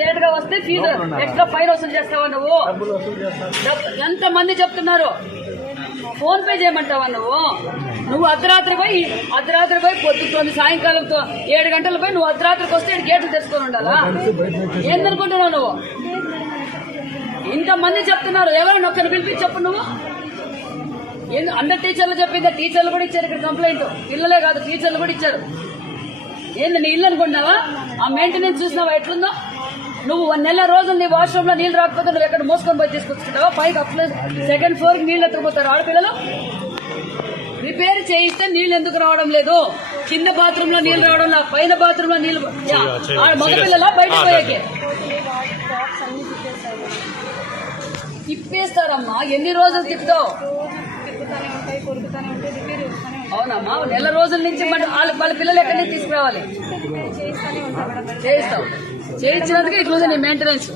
Late గా వస్తే fee extra fine వసూలు చేస్తావా నువ్వు? ఎంత మంది చెప్తున్నారు? ఫోన్ పే చేయమంటావా నువ్వు? నువ్వు అర్ధరాత్రి పోయి పొద్దుతోంది సాయంకాలం 7 గంటలు పోయి నువ్వు అర్ధరాత్రికి వస్తే గేట్లు తెచ్చుకొని ఉండాలా? ఏందనుకుంటున్నావు నువ్వు? ఇంతమంది చెప్తున్నారు, ఎవరైనా ఒక్కరిని పిలిపి చెప్పు నువ్వు. అందరు టీచర్లు చెప్పిందా? టీచర్లు కూడా ఇచ్చారు ఇక్కడ కంప్లైంట్. పిల్లలే కాదు టీచర్లు కూడా ఇచ్చారు. ఏంది నీ ఇల్లు అనుకున్నావా? ఆ మెయింటెనెన్స్ చూసినావా ఎట్లుందో? నువ్వు 1 నెల రోజులు నీ వాష్రూమ్ లో నీళ్లు రాకపోతే నువ్వు ఎక్కడ మోసుకొని పోయి తీసుకొచ్చుకుంటావా? పైకి సెకండ్ ఫ్లోర్ కి నీళ్లు ఎత్తుకుపోతారు ఆడపిల్లలు. రిపేర్ చేయిస్తే నీళ్లు ఎందుకు రావడం లేదు? కింద బాత్రూమ్ లో నీళ్లు రావడం లేదు, పైన బాత్రూమ్ లో నీళ్లు. మగపిల్లలా బయట పోయాకే తిప్పేస్తారమ్మా. ఎన్ని రోజులు తిప్పుతావు? అవునమ్మా, నెల రోజుల నుంచి వాళ్ళ పిల్లలు ఎక్కడి నుంచి తీసుకురావాలి? చేయిస్తావు. చేయించినందుకు ఇట్లుంది నీ మెయింటెనెన్స్.